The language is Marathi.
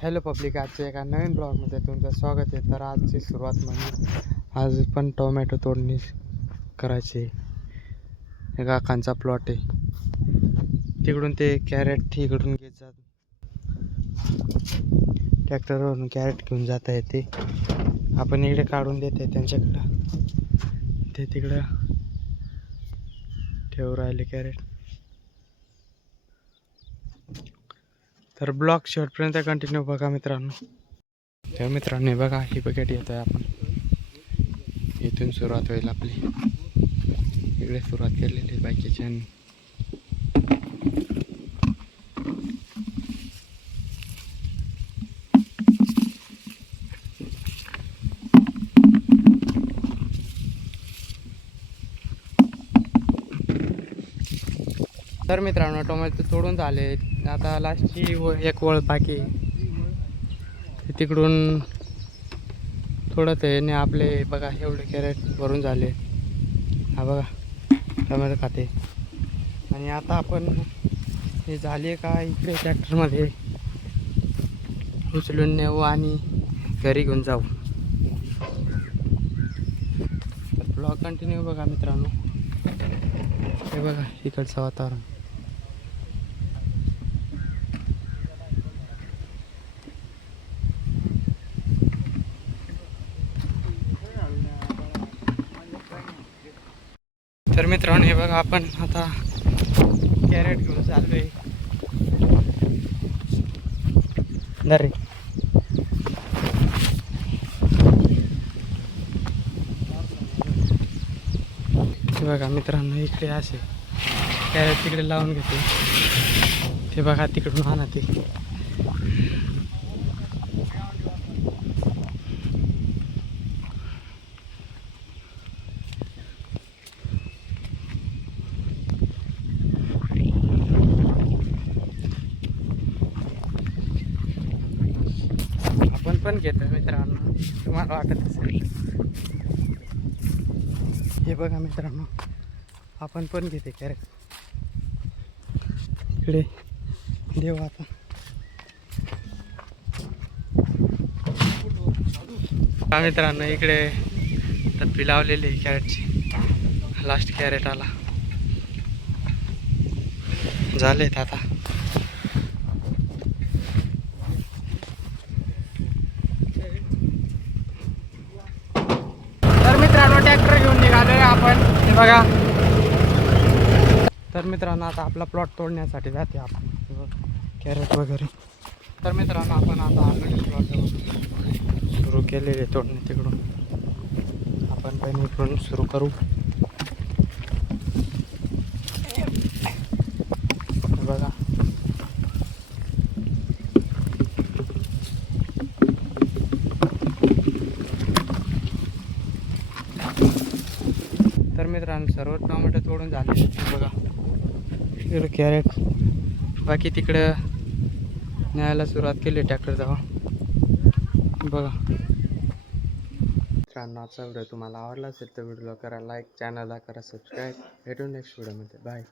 हॅलो पब्लिक, आजच्या एका नवीन ब्लॉगमध्ये तुमचं स्वागत आहे. तर आजची सुरुवात म्हणजे आज पण टोमॅटो तोडणी करायची. काकांचा प्लॉट आहे, तिकडून ते कॅरेट इकडून घेत जात, ट्रॅक्टरवरून कॅरेट घेऊन जाता येते. आपण इकडे काढून देते त्यांच्याकडं, ते तिकडं ठेवू राहिले कॅरेट. तर ब्लॉग शेवटपर्यंत कंटिन्यू बघा मित्रांनो. तर मित्रांनो बघा, ही बकेट येत आहे, आपण इथून सुरुवात होईल आपली. इकडे सुरुवात केलेली बाकीच्या. तर मित्रांनो टोमॅटो तोडून झाले, आता लास्टची एक वळ बाकी. तिकडून थोडं ते ने आपले बघा एवढे कॅरेट भरून झाले. हा बघा टोमॅटो खाते. आणि आता आपण हे झाले का इकडे ट्रॅक्टरमध्ये उचलून नेऊ आणि घरी घेऊन जाऊ. तर ब्लॉग कंटिन्यू बघा मित्रांनो. हे बघा इकडचं वातावरण. तर मित्रांनो हे बघा, आपण आता कॅरेट घेऊन चाललोय. दरे हे बघा मित्रांनो, इकडे असे कॅरेट तिकडे लावून घेते. ते बघा तिकडून आणा ते. आपण पण घेतो मित्रांनो, तुम्हाला वाटत असेल. हे बघा मित्रांनो, आपण पण घेते कॅरेट. इकडे देऊ आता. हा मित्रांनो, इकडे टप्पी लावलेली आहे कॅरेटची. लास्ट कॅरेट आला, झालेत आता. तर मित्रांनो ट्रॅक्टर घेऊन निघालोय आपण. हे बघा. तर मित्रांनो आता आपला प्लॉट तोडण्यासाठी जाते आपण, कॅरेट वगैरे. तर मित्रांनो आपण आता ऑलरेडी प्लॉट सुरू केलेले तोडणे. तिकडून आपण पण इकडून सुरू करू. बघा तर मित्रांनो सर्व टोमॅटो तोडून झाले. बघा इकडे कॅरेट बाकी, तिकडं न्यायला सुरुवात केली ट्रॅक्टर जवळ. बघा मित्रांनो, आजचा व्हिडिओ तुम्हाला आवडला असेल तर व्हिडिओला करा लाईक, चॅनलला करा सबस्क्राईब. भेटू नेक्स्ट व्हिडिओमध्ये. बाय.